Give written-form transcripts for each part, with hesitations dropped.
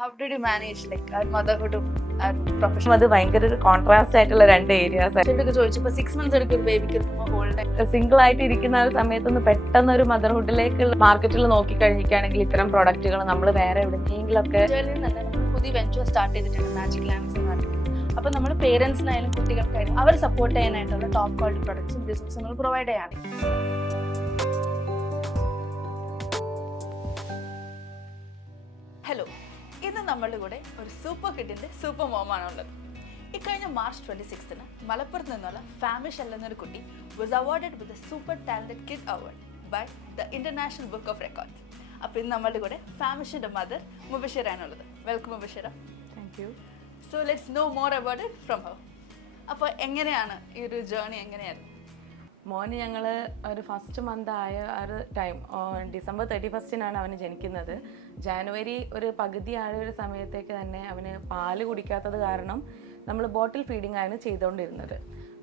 how did you manage like our motherhood and profession? അത് ഭയങ്കര ഒരു കോൺട്രാസ്റ്റ് ആയിട്ടുള്ള രണ്ട് ഏരിയാസ്. ഒക്കെ ചോദിച്ചപ്പോൾ 6 months എടുക്കും ഒരു ബേബിക്ക് ഹോൾഡ് സിംഗിൾ ആയിട്ട് ഇരിക്കുന്ന ആ സമയത്തൊന്ന് പെട്ടെന്ന് ഒരു മദർഹുഡിലേക്കുള്ള മാർക്കറ്റിൽ നോക്കി കഴിഞ്ഞിരിക്കുകയാണെങ്കിൽ ഇത്തരം പ്രൊഡക്റ്റുകൾ നമ്മൾ വേറെ എവിടെയെങ്കിലും ഒക്കെ നമ്മൾ പുതിയ വെഞ്ചർ സ്റ്റാർട്ട് ചെയ്തിട്ടുണ്ട് മാജിക് ലാംപ്സ് എന്ന് പറഞ്ഞിട്ട്. അപ്പോൾ നമ്മൾ പേരൻസിനായാലും കുട്ടികൾക്കായാലും അവർ സപ്പോർട്ട് ചെയ്യാനായിട്ടുള്ള ടോപ്പ് ക്വാളിറ്റി പ്രൊഡക്ട്സും ബിസിനസ് നമ്മൾ പ്രൊവൈഡ് ചെയ്യാണ്. ഹലോ, ഇന്ന് നമ്മളുടെ കൂടെ ഒരു സൂപ്പർ കിഡിൻ്റെ സൂപ്പർ മോമാണുള്ളത്. ഇക്കഴിഞ്ഞ മാർച്ച് 26 മലപ്പുറത്ത് നിന്നുള്ള ഫാമിഷ് എന്നൊരു കുട്ടി was awarded with a super talented kid award by the international book of records. അപ്പോൾ ഇന്ന് നമ്മളുടെ കൂടെ ഫാമിഷിൻ്റെ മദർ മുബഷിറാണുള്ളത്. Welcome Mubashira. Thank you. So let's know more about it from her. അപ്പോൾ എങ്ങനെയാണ് ഈ ഒരു ജേർണി എങ്ങനെയായിരുന്നു? മോന് ഞങ്ങൾ ഒരു ഫസ്റ്റ് മന്ത് ആയ ഒരു ടൈം ഡിസംബർ 31 അവന് ജനിക്കുന്നത്. ജാനുവരി ഒരു പകുതി ആയ ഒരു സമയത്തേക്ക് തന്നെ അവന് പാല് കുടിക്കാത്തത് കാരണം നമ്മൾ ബോട്ടിൽ ഫീഡിങ് ആണ് ചെയ്തുകൊണ്ടിരുന്നത്.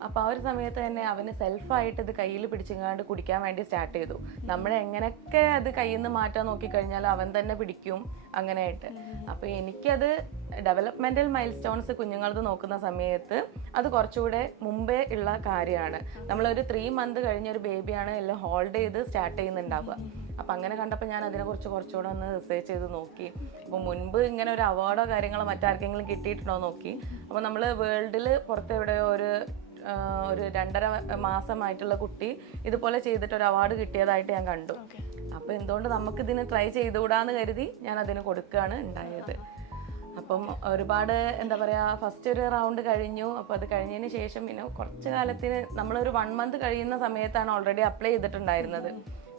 അപ്പോൾ ആ ഒരു സമയത്ത് തന്നെ അവന് സെൽഫായിട്ട് ഇത് കയ്യിൽ പിടിച്ചെങ്ങാണ്ട് കുടിക്കാൻ വേണ്ടി സ്റ്റാർട്ട് ചെയ്തു. നമ്മൾ എങ്ങനെയൊക്കെ അത് കയ്യിൽ നിന്ന് മാറ്റാൻ നോക്കിക്കഴിഞ്ഞാൽ അവൻ തന്നെ പിടിക്കും അങ്ങനെയായിട്ട്. അപ്പോൾ എനിക്കത് ഡെവലപ്മെൻറ്റൽ മൈൽ സ്റ്റോൺസ് കുഞ്ഞുങ്ങളത് നോക്കുന്ന സമയത്ത് അത് കുറച്ചുകൂടെ മുമ്പേ ഉള്ള കാര്യമാണ്. നമ്മളൊരു 3 month കഴിഞ്ഞൊരു ബേബിയാണ് എല്ലാം ഹോൾഡ് ചെയ്ത് സ്റ്റാർട്ട് ചെയ്യുന്നുണ്ടാവുക. അപ്പം അങ്ങനെ കണ്ടപ്പോൾ ഞാൻ അതിനെക്കുറിച്ച് കുറച്ചുകൂടെ ഒന്ന് റിസർച്ച് ചെയ്ത് നോക്കി. അപ്പോൾ മുൻപ് ഇങ്ങനെ ഒരു അവാർഡോ കാര്യങ്ങളോ മറ്റാർക്കെങ്കിലും കിട്ടിയിട്ടുണ്ടോ നോക്കി. അപ്പോൾ നമ്മൾ വേൾഡിൽ പുറത്ത് എവിടെയോ ഒരു 2.5 മാസമായിട്ടുള്ള കുട്ടി ഇതുപോലെ ചെയ്തിട്ട് ഒരു അവാർഡ് കിട്ടിയതായിട്ട് ഞാൻ കണ്ടു. അപ്പോൾ എന്തുകൊണ്ട് നമുക്കിതിന് ട്രൈ ചെയ്തുകൂടാന്ന് കരുതി ഞാൻ അതിന് കൊടുക്കുകയാണ് ഉണ്ടായത്. അപ്പം ഒരുപാട് എന്താ പറയുക, ഫസ്റ്റ് ഒരു റൗണ്ട് കഴിഞ്ഞു. അപ്പോൾ അത് കഴിഞ്ഞതിന് ശേഷം പിന്നെ കുറച്ച് കാലത്തിന് നമ്മളൊരു 1 month കഴിയുന്ന സമയത്താണ് ഓൾറെഡി അപ്ലൈ ചെയ്തിട്ടുണ്ടായിരുന്നത്.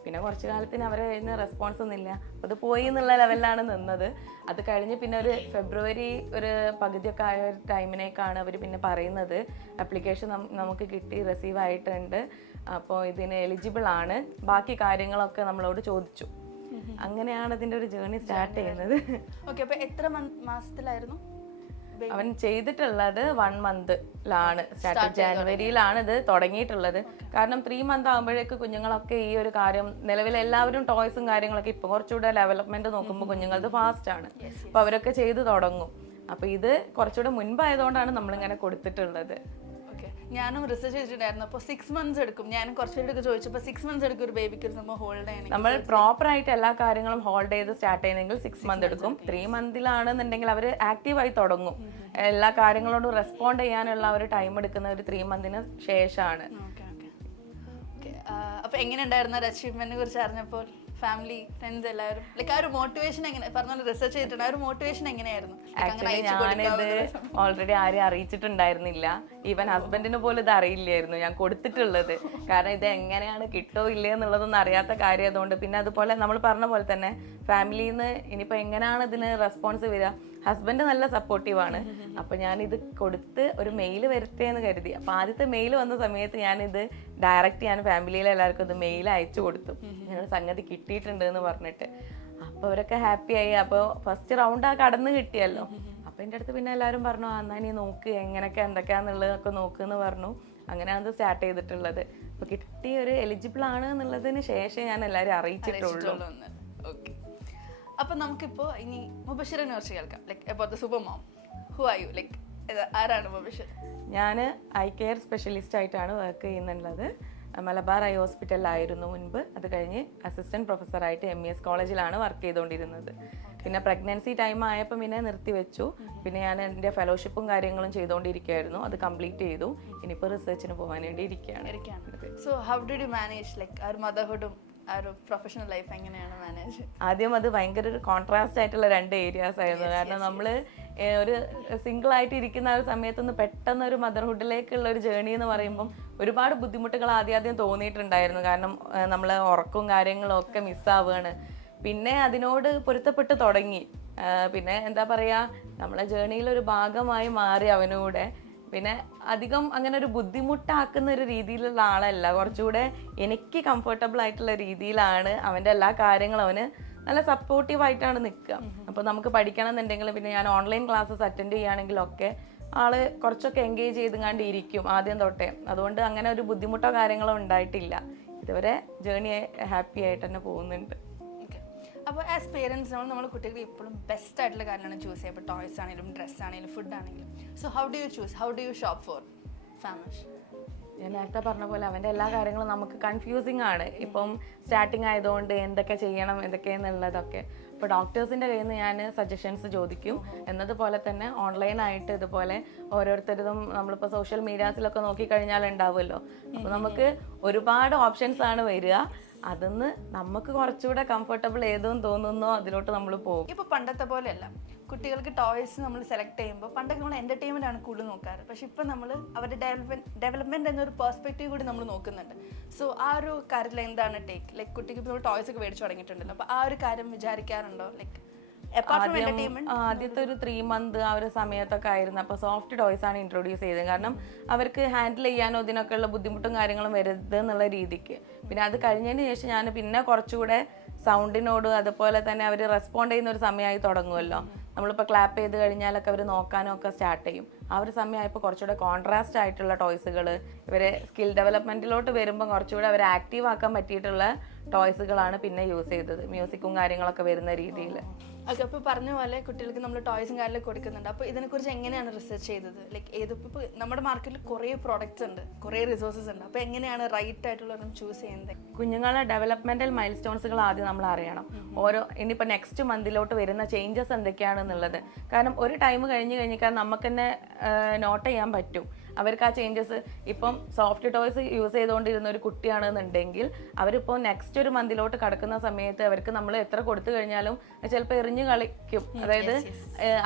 പിന്നെ കുറച്ച് കാലത്തിന് അവരെ കഴിഞ്ഞ റെസ്പോൺസ് ഒന്നുമില്ല. അപ്പോൾ അത് പോയി എന്നുള്ള ലെവലിലാണ് നിന്നത്. അത് കഴിഞ്ഞ് പിന്നെ ഒരു ഫെബ്രുവരി ഒരു പകുതിയൊക്കെ ആയ ഒരു ടൈമിനേക്കാണ് അവർ പിന്നെ പറയുന്നത് ആപ്ലിക്കേഷൻ നമുക്ക് കിട്ടി, റിസീവ് ആയിട്ടുണ്ട്, അപ്പോൾ ഇതിന് എലിജിബിൾ ആണ്, ബാക്കി കാര്യങ്ങളൊക്കെ നമ്മളോട് ചോദിച്ചു. അങ്ങനെയാണ് ഇതിൻ്റെ ഒരു ജേർണി സ്റ്റാർട്ട് ചെയ്യുന്നത്. ഓക്കെ, അപ്പോൾ എത്ര മാസത്തിലായിരുന്നു അവൻ ചെയ്തിട്ടുള്ളത്? 1 monthലാണ് സ്റ്റാർട്ട്, ജാനുവരിയിലാണ് ഇത് തുടങ്ങിയിട്ടുള്ളത്. കാരണം 3 month ആകുമ്പോഴേക്ക് കുഞ്ഞുങ്ങളൊക്കെ ഈ ഒരു കാര്യം നിലവിൽ എല്ലാവരും ടോയ്സും കാര്യങ്ങളൊക്കെ ഇപ്പോൾ കുറച്ചുകൂടെ ഡെവലപ്മെന്റ് നോക്കുമ്പോൾ കുഞ്ഞുങ്ങളത് ഫാസ്റ്റ് ആണ്. അപ്പോൾ അവരൊക്കെ ചെയ്ത് തുടങ്ങും. അപ്പോൾ ഇത് കുറച്ചുകൂടെ മുൻപായതുകൊണ്ടാണ് നമ്മളിങ്ങനെ കൊടുത്തിട്ടുള്ളത്. ഞാനും റിസർച്ച് ചെയ്തിട്ടുണ്ടായിരുന്നു. അപ്പോൾ 6 months എടുക്കും. ഞാൻ കുറച്ചുപേരൊക്കെ ചോദിച്ചപ്പോൾ 6 months എടുക്കും ഒരു ബേബിക്ക് ഹോൾഡ് ചെയ്യണമെങ്കിൽ. നമ്മൾ പ്രോപ്പർ ആയിട്ട് എല്ലാ കാര്യങ്ങളും ഹോൾഡ് ചെയ്ത് സ്റ്റാർട്ട് ചെയ്യണമെങ്കിൽ 6 month എടുക്കും. 3 monthലാണെന്നുണ്ടെങ്കിൽ അവർ ആക്റ്റീവായി തുടങ്ങും. എല്ലാ കാര്യങ്ങളോടും റെസ്പോണ്ട് ചെയ്യാനുള്ള ഒരു ടൈം എടുക്കുന്ന ഒരു 3 month ശേഷമാണ്. അപ്പോൾ എങ്ങനെ ഉണ്ടായിരുന്ന ഒരു അച്ചീവ്മെന്റിനെ കുറിച്ച് അറിഞ്ഞപ്പോൾ ഫാമിലി ഫ്രണ്ട്സ് എല്ലാവരും ലൈക്ക് ആ ഒരു മോട്ടിവേഷൻ എങ്ങനെ പറഞ്ഞ റിസർച്ച് ചെയ്തിട്ടുണ്ട്, ആ ഒരു മോട്ടിവേഷൻ എങ്ങനെയായിരുന്നു? ആക്ച്വലി ഞാനിത് ഓൾറെഡി ആരെയും അറിയിച്ചിട്ടുണ്ടായിരുന്നില്ല. ഈവൻ ഹസ്ബൻഡിന് പോലും ഇത് അറിയില്ലായിരുന്നു ഞാൻ കൊടുത്തിട്ടുള്ളത്. കാരണം ഇത് എങ്ങനെയാണ് കിട്ടോ ഇല്ലേ എന്നുള്ളതൊന്നും അറിയാത്ത കാര്യം അതുകൊണ്ട്. പിന്നെ അതുപോലെ നമ്മൾ പറഞ്ഞ പോലെ തന്നെ ഫാമിലിയിൽ നിന്ന് ഇനിയിപ്പോൾ എങ്ങനെയാണ് ഇതിന് റെസ്പോൺസ് വരിക, ഹസ്ബൻഡ് നല്ല സപ്പോർട്ടീവാണ്. അപ്പോൾ ഞാനിത് കൊടുത്ത് ഒരു മെയിൽ വരട്ടെ എന്ന് കരുതി. അപ്പോൾ ആദ്യത്തെ മെയിൽ വന്ന സമയത്ത് ഞാനിത് ഡയറക്റ്റ് ഞാൻ ഫാമിലിയിലെ എല്ലാവർക്കും ഇത് മെയിൽ അയച്ചു കൊടുത്തു, ഞങ്ങളുടെ സംഗതി കിട്ടിയിട്ടുണ്ട് എന്ന് പറഞ്ഞിട്ട്. അപ്പോൾ അവരൊക്കെ ഹാപ്പിയായി. അപ്പോൾ ഫസ്റ്റ് റൗണ്ട് ആ കടന്ന് കിട്ടിയല്ലോ. അപ്പോൾ എൻ്റെ അടുത്ത് പിന്നെ എല്ലാവരും പറഞ്ഞു, എന്നാൽ നീ നോക്ക് എങ്ങനെയൊക്കെ എന്തൊക്കെയാണെന്നുള്ളതൊക്കെ നോക്കുമെന്ന് പറഞ്ഞു. അങ്ങനെയാണ് അത് സ്റ്റാർട്ട് ചെയ്തിട്ടുള്ളത്. അപ്പോൾ കിട്ടി ഒരു എലിജിബിൾ ആണ് എന്നുള്ളതിന് ശേഷം ഞാൻ എല്ലാവരും അറിയിച്ചിട്ടുള്ളൂ. ഓക്കെ, അപ്പോൾ നമുക്കിപ്പോൾ ഇനി മുബഷിറിനെ കുറിച്ച് കേൾക്കാം. Like about the super mom. Who are you? Like ആരാണ് മുബഷിർ? ഞാൻ ഐ കെയർ സ്പെഷ്യലിസ്റ്റ് ആയിട്ടാണ് വർക്ക് ചെയ്യുന്നുള്ളത്. മലബാർ ഐ ഹോസ്പിറ്റലിലായിരുന്നു മുൻപ്. അത് കഴിഞ്ഞ് അസിസ്റ്റൻറ്റ് പ്രൊഫസറായിട്ട് MES കോളേജിലാണ് വർക്ക് ചെയ്തുകൊണ്ടിരുന്നത്. പിന്നെ പ്രഗ്നൻസി ടൈം ആയപ്പോൾ പിന്നെ നിർത്തിവെച്ചു. പിന്നെ ഞാൻ എൻ്റെ ഫെലോഷിപ്പും കാര്യങ്ങളും ചെയ്തുകൊണ്ടിരിക്കുകയായിരുന്നു. അത് കംപ്ലീറ്റ് ചെയ്തു. ഇനിയിപ്പോൾ റിസർച്ചിന് പോകാൻ വേണ്ടി ഇരിക്കുകയാണ്. So how did you manage like ആ ഒരു മദർഹുഡും ആ ഒരു പ്രൊഫഷണൽ ലൈഫ് എങ്ങനെയാണ് മാനേജ്? ആദ്യം അത് ഭയങ്കര ഒരു കോൺട്രാസ്റ്റ് ആയിട്ടുള്ള 2 ഏരിയാസ് ആയിരുന്നു. കാരണം നമ്മൾ ഒരു സിംഗിൾ ആയിട്ട് ഇരിക്കുന്ന ആ ഒരു സമയത്തൊന്ന് പെട്ടെന്ന് ഒരു മദർഹുഡിലേക്കുള്ള ഒരു ജേർണി എന്ന് പറയുമ്പം ഒരുപാട് ബുദ്ധിമുട്ടുകൾ ആദ്യം തോന്നിയിട്ടുണ്ടായിരുന്നു. കാരണം നമ്മൾ ഉറക്കവും കാര്യങ്ങളും ഒക്കെ മിസ്സാവുകയാണ്. പിന്നെ അതിനോട് പൊരുത്തപ്പെട്ട് തുടങ്ങി. പിന്നെ എന്താ പറയുക, നമ്മളെ ജേർണിയിലൊരു ഭാഗമായി മാറി അവനൂടെ. പിന്നെ അധികം അങ്ങനെ ഒരു ബുദ്ധിമുട്ടാക്കുന്ന ഒരു രീതിയിലുള്ള ആളല്ല. കുറച്ചുകൂടെ എനിക്ക് കംഫർട്ടബിൾ ആയിട്ടുള്ള രീതിയിലാണ് അവൻ്റെ എല്ലാ കാര്യങ്ങളും. അവന് നല്ല സപ്പോർട്ടീവായിട്ടാണ് നിൽക്കുക. അപ്പോൾ നമുക്ക് പഠിക്കണം എന്നുണ്ടെങ്കിൽ പിന്നെ ഞാൻ ഓൺലൈൻ ക്ലാസ്സസ് അറ്റൻഡ് ചെയ്യുകയാണെങ്കിലൊക്കെ ആള് കുറച്ചൊക്കെ എൻഗേജ് ചെയ്തുകൊണ്ട് ഇരിക്കും ആദ്യം തൊട്ടേ. അതുകൊണ്ട് അങ്ങനെ ഒരു ബുദ്ധിമുട്ടോ കാര്യങ്ങളോ ഉണ്ടായിട്ടില്ല. ഇതുവരെ ജേർണി ഹാപ്പി ആയിട്ട് തന്നെ പോകുന്നുണ്ട്. അപ്പോൾ ആസ് പേരൻസ് നമ്മുടെ കുട്ടികൾക്ക് എപ്പോഴും ബെസ്റ്റ് ആയിട്ടുള്ള കാര്യമാണ് ചൂസ് ചെയ്യുക. ഇപ്പോൾ ടോയ്സ് ആണെങ്കിലും ഡ്രസ്സ് ആണെങ്കിലും ഫുഡ് ആണെങ്കിലും. So how do you choose, how do you shop for Famish? ഞാൻ നേരത്തെ പറഞ്ഞ പോലെ അവൻ്റെ എല്ലാ കാര്യങ്ങളും നമുക്ക് കൺഫ്യൂസിങ് ആണ്. ഇപ്പം സ്റ്റാർട്ടിങ് ആയതുകൊണ്ട് എന്തൊക്കെ ചെയ്യണം എന്തൊക്കെയെന്നുള്ളതൊക്കെ. ഇപ്പോൾ ഡോക്ടേഴ്സിൻ്റെ കയ്യിൽ നിന്ന് ഞാൻ സജഷൻസ് ചോദിക്കും. എന്നതുപോലെ തന്നെ ഓൺലൈനായിട്ട് ഇതുപോലെ ഓരോരുത്തരും നമ്മളിപ്പോൾ സോഷ്യൽ മീഡിയാസിലൊക്കെ നോക്കിക്കഴിഞ്ഞാൽ ഉണ്ടാവുമല്ലോ. അപ്പോൾ നമുക്ക് ഒരുപാട് ഓപ്ഷൻസ് ആണ് വരിക. അതിന്ന് നമുക്ക് കുറച്ചുകൂടെ കംഫർട്ടബിൾ ഏതെന്ന് തോന്നുന്നോ അതിലോട്ട് നമ്മൾ പോകും. ഇപ്പോൾ പണ്ടത്തെ പോലെയല്ല, കുട്ടികൾക്ക് ടോയ്സ് നമ്മൾ സെലക്ട് ചെയ്യുമ്പോൾ പണ്ടൊക്കെ നമ്മൾ എൻ്റർടൈൻമെൻ്റ് ആണ് കൂടുതൽ നോക്കാറ്. പക്ഷെ ഇപ്പം നമ്മൾ അവരുടെ ഡെവലപ്മെൻറ്റ് എന്നൊരു പെർസ്പെക്റ്റീവ് കൂടി നമ്മൾ നോക്കുന്നുണ്ട്. സോ ആ ഒരു കാര്യത്തിൽ എന്താണ് ടേക്ക്? ലൈക്ക് കുട്ടിക്ക് ഇപ്പോൾ ടോയ്സ് ഒക്കെ മേടിച്ചു തുടങ്ങിയിട്ടുണ്ടല്ലോ, അപ്പോൾ ആ ഒരു കാര്യം വിചാരിക്കാറുണ്ടോ? ലൈക്ക് ആദ്യത്തെ ഒരു 3 month ആ ഒരു സമയത്തൊക്കെ ആയിരുന്നു. അപ്പോൾ സോഫ്റ്റ് ടോയ്സ് ആണ് ഇൻട്രൊഡ്യൂസ് ചെയ്തത്. കാരണം അവർക്ക് ഹാൻഡിൽ ചെയ്യാനോ ഇതിനൊക്കെ ഉള്ള ബുദ്ധിമുട്ടും കാര്യങ്ങളും വരരുത് എന്നുള്ള രീതിക്ക്. പിന്നെ അത് കഴിഞ്ഞതിന് ശേഷം ഞാൻ പിന്നെ കുറച്ചുകൂടെ സൗണ്ടിനോട് അതുപോലെ തന്നെ അവർ റെസ്പോണ്ട് ചെയ്യുന്ന ഒരു സമയമായി തുടങ്ങുമല്ലോ. നമ്മളിപ്പോൾ ക്ലാപ്പ് ചെയ്ത് കഴിഞ്ഞാലൊക്കെ അവർ നോക്കാനും ഒക്കെ സ്റ്റാർട്ട് ചെയ്യും. ആ ഒരു സമയമായപ്പോൾ കുറച്ചുകൂടെ കോൺട്രാസ്റ്റ് ആയിട്ടുള്ള ടോയ്സുകൾ, ഇവരെ സ്കിൽ ഡെവലപ്മെൻറ്റിലോട്ട് വരുമ്പോൾ കുറച്ചുകൂടെ അവരെ ആക്റ്റീവ് ആക്കാൻ പറ്റിയിട്ടുള്ള ടോയ്സുകളാണ് പിന്നെ യൂസ് ചെയ്തത്, മ്യൂസിക്കും കാര്യങ്ങളൊക്കെ വരുന്ന രീതിയിൽ. ഓക്കെ, അപ്പോൾ പറഞ്ഞ പോലെ കുട്ടികൾക്ക് നമ്മൾ ടോയ്സും കാര്യങ്ങളൊക്കെ കൊടുക്കുന്നുണ്ട്. അപ്പോൾ ഇതിനെക്കുറിച്ച് എങ്ങനെയാണ് റിസർച്ച് ചെയ്തത്? ലൈക്ക് ഇപ്പോൾ നമ്മുടെ മാർക്കറ്റിൽ കുറേ പ്രോഡക്റ്റ്സ് ഉണ്ട്, കുറേ റിസോഴ്സസ് ഉണ്ട്. അപ്പോൾ എങ്ങനെയാണ് റൈറ്റ് ആയിട്ടുള്ളവരും ചൂസ് ചെയ്യുന്നത്? കുഞ്ഞുങ്ങളുടെ ഡെവലപ്മെൻറ്റൽ മൈൽ സ്റ്റോൺസുകൾ ആദ്യം നമ്മൾ അറിയണം. ഇനിയിപ്പോൾ നെക്സ്റ്റ് മന്തിലോട്ട് വരുന്ന ചേഞ്ചസ് എന്തൊക്കെയാണെന്നുള്ളത്. കാരണം ഒരു ടൈം കഴിഞ്ഞാൽ നമുക്ക് തന്നെ നോട്ട് ചെയ്യാൻ പറ്റും അവർക്ക് ആ ചേഞ്ചസ്. ഇപ്പം സോഫ്റ്റ് ടോയ്സ് യൂസ് ചെയ്തുകൊണ്ടിരുന്ന ഒരു കുട്ടിയാണെന്നുണ്ടെങ്കിൽ അവരിപ്പോൾ നെക്സ്റ്റ് ഒരു മന്തിലോട്ട് കടക്കുന്ന സമയത്ത് അവർക്ക് നമ്മൾ എത്ര കൊടുത്തു കഴിഞ്ഞാലും ചിലപ്പോൾ എറിഞ്ഞു കളിക്കും. അതായത്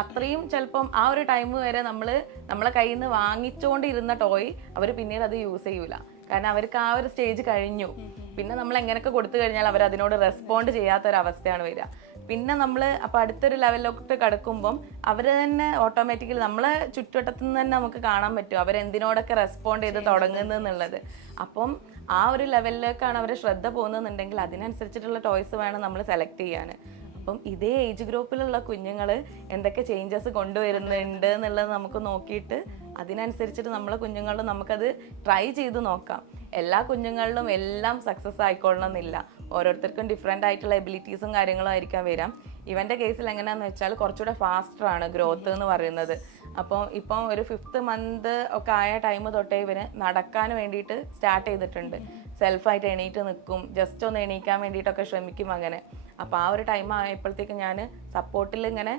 അത്രയും ചിലപ്പം ആ ഒരു ടൈം വരെ നമ്മളെ കയ്യിൽ നിന്ന് വാങ്ങിച്ചുകൊണ്ടിരുന്ന ടോയ് അവർ പിന്നീട് അത് യൂസ് ചെയ്യൂല. കാരണം അവർക്ക് ആ ഒരു സ്റ്റേജ് കഴിഞ്ഞു. പിന്നെ നമ്മൾ എങ്ങനെയൊക്കെ കൊടുത്തു കഴിഞ്ഞാൽ അവർ അതിനോട് റെസ്പോണ്ട് ചെയ്യാത്തൊരവസ്ഥയാണ് വരിക. പിന്നെ നമ്മൾ അപ്പോൾ അടുത്തൊരു ലെവലിലോട്ട് കിടക്കുമ്പം അവർ തന്നെ ഓട്ടോമാറ്റിക്കലി നമ്മളെ ചുറ്റുവട്ടത്തു നിന്ന് തന്നെ നമുക്ക് കാണാൻ പറ്റും അവരെന്തിനോടൊക്കെ റെസ്പോണ്ട് ചെയ്ത് തുടങ്ങുന്നുള്ളത്. അപ്പം ആ ഒരു ലെവലിലേക്കാണ് അവരെ ശ്രദ്ധ പോകുന്നതെന്നുണ്ടെങ്കിൽ അതിനനുസരിച്ചിട്ടുള്ള ടോയ്സ് വേണം നമ്മൾ സെലക്ട് ചെയ്യാൻ. അപ്പം ഇതേ ഏജ് ഗ്രൂപ്പിലുള്ള കുഞ്ഞുങ്ങൾ എന്തൊക്കെ ചേഞ്ചസ് കൊണ്ടുവരുന്നുണ്ട് എന്നുള്ളത് നമുക്ക് നോക്കിയിട്ട് അതിനനുസരിച്ചിട്ട് നമ്മളെ കുഞ്ഞുങ്ങളിലും നമുക്കത് ട്രൈ ചെയ്ത് നോക്കാം. എല്ലാ കുഞ്ഞുങ്ങളിലും എല്ലാം സക്സസ് ആയിക്കൊള്ളണം എന്നില്ല. ഓരോരുത്തർക്കും ഡിഫറെൻ്റ് ആയിട്ടുള്ള എബിലിറ്റീസും കാര്യങ്ങളും ആയിരിക്കാം വരാം. ഇവൻ്റെ കേസിൽ എങ്ങനെയാണെന്ന് വെച്ചാൽ കുറച്ചുകൂടെ ഫാസ്റ്ററാണ് ഗ്രോത്ത് എന്ന് പറയുന്നത്. അപ്പോൾ ഇപ്പം ഒരു 5th month ഒക്കെ ആയ ടൈം തൊട്ടേ ഇവന് നടക്കാൻ വേണ്ടിയിട്ട് സ്റ്റാർട്ട് ചെയ്തിട്ടുണ്ട്. സെൽഫായിട്ട് എണീറ്റ് നിൽക്കും, ജസ്റ്റ് ഒന്ന് എണീക്കാൻ വേണ്ടിയിട്ടൊക്കെ ശ്രമിക്കും അങ്ങനെ. അപ്പോൾ ആ ഒരു ടൈം ആയപ്പോഴത്തേക്ക് ഞാൻ സപ്പോർട്ടിൽ ഇങ്ങനെ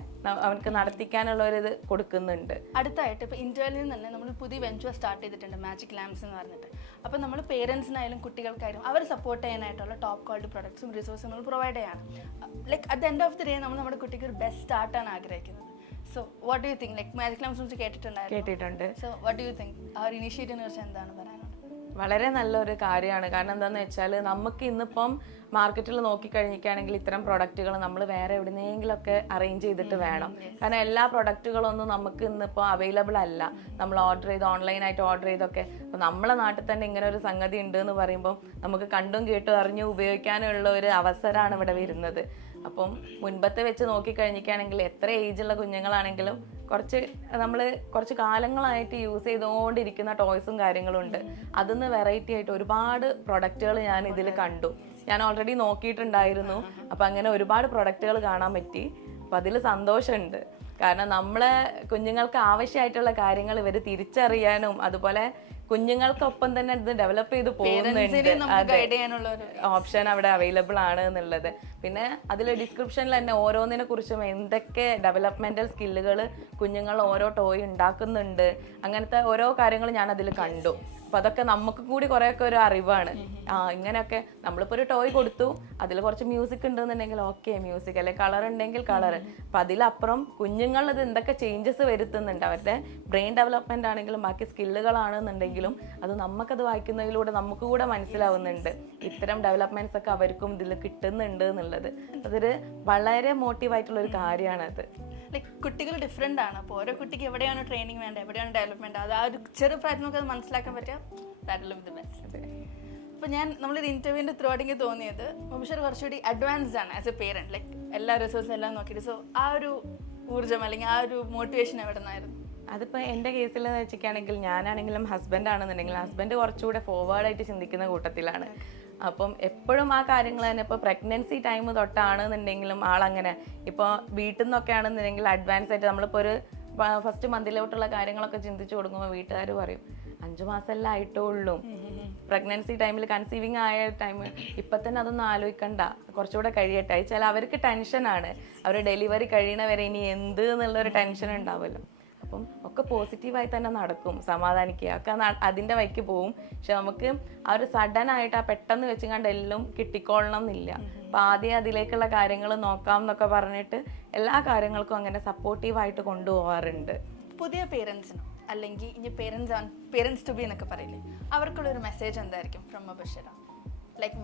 അവനക്ക് നടത്തിക്കാനുള്ള ഒരു ഇത് കൊടുക്കുന്നുണ്ട്. അടുത്തായിട്ട് ഇപ്പോൾ ഇന്ത്യയിൽ നിന്ന് തന്നെ നമ്മൾ പുതിയ വെഞ്ചർ സ്റ്റാർട്ട് ചെയ്തിട്ടുണ്ട്, മാജിക് ലാംപ്സ് എന്ന് പറഞ്ഞിട്ട്. അപ്പോൾ നമ്മൾ പേരൻസിനായാലും കുട്ടികൾക്കായാലും അവർ സപ്പോർട്ട് ചെയ്യാനായിട്ടുള്ള ടോപ്പ് ക്വാളിറ്റി പ്രൊഡക്ട്സും റിസോഴ്സും നമ്മൾ പ്രൊവൈഡ് ചെയ്യാണ്. Like at the end of the day നമ്മൾ നമ്മുടെ കുട്ടിക്ക് ഒരു ബെസ്റ്റ് സ്റ്റാർട്ടാണ് ആഗ്രഹിക്കുന്നത്. So what do you think? Like magic lamps കുറിച്ച് കേട്ടിട്ടുണ്ട്. So what do you think? ആ ഒരു ഇനിഷ്യേറ്റീവിനെ കുറിച്ച് എന്താണ് പറയാനുള്ളത്? വളരെ നല്ലൊരു കാര്യമാണ്. കാരണം എന്താണെന്ന് വെച്ചാൽ നമുക്ക് ഇന്നിപ്പം മാർക്കറ്റിൽ നോക്കിക്കഴിഞ്ഞിരിക്കുകയാണെങ്കിൽ ഇത്തരം പ്രൊഡക്റ്റുകൾ നമ്മൾ വേറെ എവിടെയെങ്കിലുമൊക്കെ അറേഞ്ച് ചെയ്തിട്ട് വേണം. കാരണം എല്ലാ പ്രൊഡക്റ്റുകളൊന്നും നമുക്ക് ഇന്നിപ്പോൾ അവൈലബിൾ അല്ല. നമ്മൾ ഓൺലൈനായിട്ട് ഓർഡർ ചെയ്തൊക്കെ. അപ്പോൾ നമ്മളെ നാട്ടിൽ തന്നെ ഇങ്ങനെ ഒരു സംഗതി ഉണ്ട് എന്ന് പറയുമ്പോൾ നമുക്ക് കണ്ടും കേട്ടും അറിഞ്ഞും ഉപയോഗിക്കാനുള്ള ഒരു അവസരമാണ് ഇവിടെ വരുന്നത്. അപ്പം മുൻപത്തെ വെച്ച് നോക്കിക്കഴിഞ്ഞിരിക്കുകയാണെങ്കിൽ എത്ര ഏജുള്ള കുഞ്ഞുങ്ങളാണെങ്കിലും കുറച്ച് കാലങ്ങളായിട്ട് യൂസ് ചെയ്തുകൊണ്ടിരിക്കുന്ന ടോയ്സും കാര്യങ്ങളും ഉണ്ട്. അതിന്ന് വെറൈറ്റി ആയിട്ട് ഒരുപാട് പ്രൊഡക്റ്റുകൾ ഞാൻ ഇതിൽ കണ്ടു. ഞാൻ ഓൾറെഡി നോക്കിയിട്ടുണ്ടായിരുന്നു. അപ്പം അങ്ങനെ ഒരുപാട് പ്രൊഡക്റ്റുകൾ കാണാൻ പറ്റി. അപ്പം അതിൽ സന്തോഷമുണ്ട്. കാരണം നമ്മളെ കുഞ്ഞുങ്ങൾക്ക് ആവശ്യമായിട്ടുള്ള കാര്യങ്ങൾ ഇവർ തിരിച്ചറിയാനും അതുപോലെ കുഞ്ഞുങ്ങൾക്കൊപ്പം തന്നെ ഇത് ഡെവലപ്പ് ചെയ്ത് പോകുന്നുണ്ട്. ഓപ്ഷൻ അവിടെ അവൈലബിൾ ആണ് എന്നുള്ളത്. പിന്നെ അതിൽ ഡിസ്ക്രിപ്ഷനിൽ തന്നെ ഓരോന്നിനെ കുറിച്ചും എന്തൊക്കെ ഡെവലപ്മെന്റൽ സ്കില്ലുകൾ കുഞ്ഞുങ്ങൾ ഓരോ ടോയ് ഉണ്ടാക്കുന്നുണ്ട്, അങ്ങനത്തെ ഓരോ കാര്യങ്ങൾ ഞാൻ അതിൽ കണ്ടു. അപ്പൊ അതൊക്കെ നമുക്ക് കൂടി കുറെയൊക്കെ ഒരു അറിവാണ്. ഇങ്ങനെയൊക്കെ നമ്മളിപ്പോൾ ഒരു ടോയ് കൊടുത്തു, അതിൽ കുറച്ച് മ്യൂസിക് ഉണ്ടെന്നുണ്ടെങ്കിൽ ഓക്കെ മ്യൂസിക്, അല്ലെങ്കിൽ കളർ ഉണ്ടെങ്കിൽ കളർ. അപ്പം അതിലപ്പുറം കുഞ്ഞുങ്ങൾ ഇത് എന്തൊക്കെ ചേഞ്ചസ് വരുത്തുന്നുണ്ട്, അവരുടെ ബ്രെയിൻ ഡെവലപ്മെന്റ് ആണെങ്കിലും ബാക്കി സ്കില്ലുകളാണെന്നുണ്ടെങ്കിലും അത് നമുക്കത് വായിക്കുന്നതിലൂടെ നമുക്ക് കൂടെ മനസ്സിലാവുന്നുണ്ട് ഇത്തരം ഡെവലപ്മെന്റ്സ് ഒക്കെ അവർക്കും ഇതിൽ കിട്ടുന്നുണ്ട് എന്നുള്ളത്. അതൊരു വളരെ മോട്ടീവായിട്ടുള്ള ഒരു കാര്യമാണത്. ലൈക്ക് കുട്ടികൾ ഡിഫറെൻ്റ് ആണ്. അപ്പോൾ ഓരോ കുട്ടിക്ക് എവിടെയാണ് ട്രെയിനിങ് വേണ്ടത്, എവിടെയാണ് ഡെവലപ്മെൻറ്റ്, അത് ആ ഒരു ചെറു പ്രായത്തിൽ നമുക്ക് അത് മനസ്സിലാക്കാൻ പറ്റുക. That will be the best. അപ്പോൾ നമ്മളൊരു ഇൻ്റർവ്യൂവിൻ്റെ ത്രൂ എനിക്ക് തോന്നിയത് മുബിഷർ കുറച്ചുകൂടി അഡ്വാൻസ്ഡ് ആണ് ആസ് എ പേരൻറ്റ്. ലൈക്ക് എല്ലാ റിസോഴ്സും എല്ലാം നോക്കിയിട്ട്. സോ ആ ഒരു ഊർജ്ജം അല്ലെങ്കിൽ ആ ഒരു മോട്ടിവേഷൻ എവിടെ നിന്നായിരുന്നു? അതിപ്പോൾ എൻ്റെ കേസിൽ വെച്ചിട്ടാണെങ്കിൽ ഞാനാണെങ്കിലും ഹസ്ബൻഡ് ആണെന്നുണ്ടെങ്കിൽ ഹസ്ബൻഡ് കുറച്ചുകൂടെ ഫോർവേഡായിട്ട് ചിന്തിക്കുന്ന കൂട്ടത്തിലാണ്. അപ്പം എപ്പോഴും ആ കാര്യങ്ങൾ തന്നെ ഇപ്പോൾ പ്രഗ്നൻസി ടൈം തൊട്ടാണെന്നുണ്ടെങ്കിലും ആളങ്ങനെ ഇപ്പോൾ വീട്ടിൽ നിന്നൊക്കെ ആണെന്നുണ്ടെങ്കിൽ അഡ്വാൻസ് ആയിട്ട് നമ്മളിപ്പോൾ ഒരു ഫസ്റ്റ് മന്തിലോട്ടുള്ള കാര്യങ്ങളൊക്കെ ചിന്തിച്ചു കൊടുക്കുമ്പോൾ വീട്ടുകാർ പറയും 5 മാസമല്ല ആയിട്ടുള്ളൂ, പ്രഗ്നൻസി ടൈമിൽ കൺസീവിങ് ആയ ടൈം ഇപ്പം തന്നെ അതൊന്നും ആലോചിക്കണ്ട, കുറച്ചുകൂടെ കഴിയട്ടെ. ചില അവർക്ക് ടെൻഷനാണ്, അവർ ഡെലിവറി കഴിയണവരെ ഇനി എന്ത് എന്നുള്ളൊരു ടെൻഷൻ ഉണ്ടാവുമല്ലോ. അപ്പം ഒക്കെ പോസിറ്റീവായി തന്നെ നടക്കും, സമാധാനിക്കുക ഒക്കെ അതിൻ്റെ വഴിക്ക് പോവും. പക്ഷെ നമുക്ക് ആ ഒരു സഡൻ ആയിട്ട് ആ പെട്ടെന്ന് വെച്ച് കണ്ട് എല്ലാം കിട്ടിക്കൊള്ളണം എന്നില്ല. അപ്പം ആദ്യം അതിലേക്കുള്ള കാര്യങ്ങൾ നോക്കാം എന്നൊക്കെ പറഞ്ഞിട്ട് എല്ലാ കാര്യങ്ങൾക്കും അങ്ങനെ സപ്പോർട്ടീവായിട്ട് കൊണ്ടുപോകാറുണ്ട്. പുതിയ പേരൻസിനോ അല്ലെങ്കിൽ ഇനി പേരൻസ് ടു ബി എന്നൊക്കെ പറയില്ലേ, അവർക്കുള്ളൊരു മെസ്സേജ് എന്തായിരിക്കും ഫ്രം ബഷീറ? ലൈക്ക്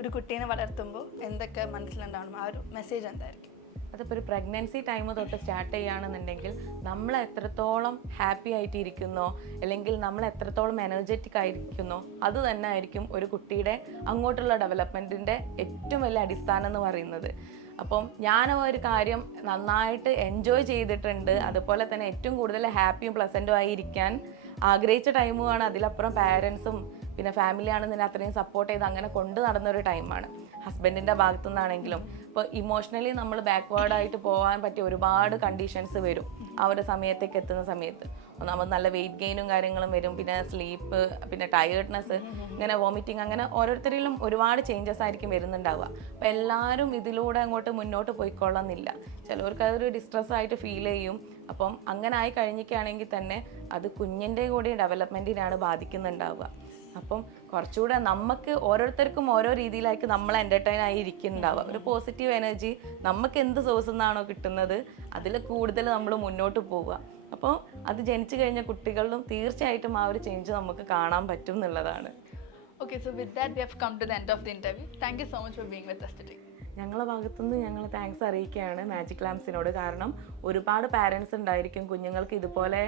ഒരു കുട്ടീനെ വളർത്തുമ്പോൾ എന്തൊക്കെ മനസ്സിലുണ്ടാവണം, ആ ഒരു മെസ്സേജ് എന്തായിരിക്കും? അതിപ്പോൾ ഒരു പ്രഗ്നൻസി ടൈം തൊട്ട് സ്റ്റാർട്ട് ചെയ്യുകയാണെന്നുണ്ടെങ്കിൽ നമ്മൾ എത്രത്തോളം ഹാപ്പി ആയിട്ട് ഇരിക്കുന്നോ അല്ലെങ്കിൽ നമ്മൾ എത്രത്തോളം എനർജറ്റിക് ആയിരിക്കുന്നോ അത് തന്നെ ആയിരിക്കും ഒരു കുട്ടിയുടെ അങ്ങോട്ടുള്ള ഡെവലപ്മെൻറ്റിൻ്റെ ഏറ്റവും വലിയ അടിസ്ഥാനം എന്ന് പറയുന്നത്. അപ്പം ഞാൻ ഒരു കാര്യം നന്നായിട്ട് എൻജോയ് ചെയ്തിട്ടുണ്ട്, അതുപോലെ തന്നെ ഏറ്റവും കൂടുതൽ ഹാപ്പിയും പ്ലസൻറ്റും ആയി ഇരിക്കാൻ ആഗ്രഹിച്ച ടൈമുമാണ്. അതിലപ്പുറം പാരൻസും പിന്നെ ഫാമിലി ആണെന്നുണ്ടെങ്കിൽ അത്രയും സപ്പോർട്ട് ചെയ്ത് അങ്ങനെ കൊണ്ട് നടന്നൊരു ടൈമാണ്. ഹസ്ബൻഡിൻ്റെ ഭാഗത്തു നിന്നാണെങ്കിലും ഇപ്പോൾ ഇമോഷണലി നമ്മൾ ബാക്ക്വേർഡായിട്ട് പോകാൻ പറ്റിയ ഒരുപാട് കണ്ടീഷൻസ് വരും ആ ഒരു സമയത്തേക്ക് എത്തുന്ന സമയത്ത്. ഒന്നാമത് നല്ല വെയിറ്റ് ഗെയിനും കാര്യങ്ങളും വരും, പിന്നെ സ്ലീപ്പ്, പിന്നെ ടയേർഡ്നെസ്, ഇങ്ങനെ വോമിറ്റിങ്, അങ്ങനെ ഓരോരുത്തരിലും ഒരുപാട് ചേഞ്ചസ് ആയിരിക്കും വരുന്നുണ്ടാവുക. അപ്പോൾ എല്ലാവരും ഇതിലൂടെ അങ്ങോട്ട് മുന്നോട്ട് പോയിക്കൊള്ളുന്നില്ല, ചിലവർക്ക് അതൊരു ഡിസ്ട്രെസ് ആയിട്ട് ഫീൽ ചെയ്യും. അപ്പം അങ്ങനെ ആയി കഴിഞ്ഞിട്ടാണെങ്കിൽ തന്നെ അത് കുഞ്ഞിൻ്റെ കൂടി ഡെവലപ്മെൻറ്റിനാണ് ബാധിക്കുന്നുണ്ടാവുക. അപ്പം കുറച്ചുകൂടെ നമുക്ക് ഓരോരുത്തർക്കും ഓരോ രീതിയിലായിരിക്കും നമ്മൾ എൻ്റർടൈൻ ആയി ഇരിക്കുന്നുണ്ടാവുക. ഒരു പോസിറ്റീവ് എനർജി നമുക്ക് എന്ത് സോഴ്സിൽ നിന്നാണോ കിട്ടുന്നത് അതിൽ കൂടുതൽ നമ്മൾ മുന്നോട്ട് പോവുക. അപ്പോൾ അത് ജനിച്ചു കഴിഞ്ഞ കുട്ടികളിലും തീർച്ചയായിട്ടും ആ ഒരു ചേഞ്ച് നമുക്ക് കാണാൻ പറ്റും എന്നുള്ളതാണ്. Okay, so with that we have come to the end of the interview. Thank you so much for being with us today. ഞങ്ങളുടെ ഭാഗത്തുനിന്ന് ഞങ്ങൾ താങ്ക്സ് അറിയിക്കുകയാണ് മാജിക് ലാംപ്സിനോട്. കാരണം ഒരുപാട് പാരൻസ് ഉണ്ടായിരിക്കും കുഞ്ഞുങ്ങൾക്ക് ഇതുപോലെ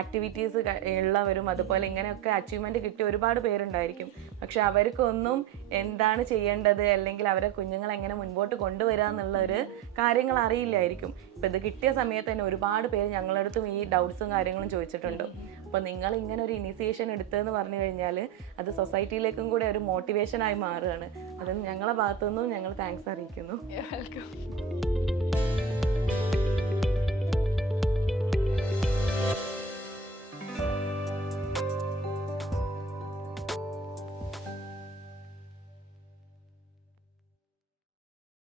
ആക്ടിവിറ്റീസ് ഉള്ളവരും അതുപോലെ ഇങ്ങനെയൊക്കെ അച്ചീവ്മെൻറ്റ് കിട്ടിയ ഒരുപാട് പേരുണ്ടായിരിക്കും. പക്ഷെ അവർക്കൊന്നും എന്താണ് ചെയ്യേണ്ടത് അല്ലെങ്കിൽ അവരെ കുഞ്ഞുങ്ങളെ എങ്ങനെ മുൻപോട്ട് കൊണ്ടുവരിക എന്നുള്ള ഒരു കാര്യങ്ങൾ അറിയില്ലായിരിക്കും. ഇപ്പം ഇത് കിട്ടിയ സമയത്ത് തന്നെ ഒരുപാട് പേര് ഞങ്ങളുടെ അടുത്തും ഈ ഡൗട്ട്സും കാര്യങ്ങളും ചോദിച്ചിട്ടുണ്ട്. അപ്പോൾ നിങ്ങൾ ഇങ്ങനെ ഒരു ഇനിഷ്യേഷൻ എടുത്തതെന്ന് പറഞ്ഞു കഴിഞ്ഞാൽ അത് സൊസൈറ്റിയിലേക്കും കൂടെ ഒരു മോട്ടിവേഷനായി മാറുകയാണ്. അതിന് ഞങ്ങളുടെ ഭാഗത്തുനിന്നും ഞങ്ങൾ താങ്ക്സ് അറിയിക്കുന്നു. You're welcome.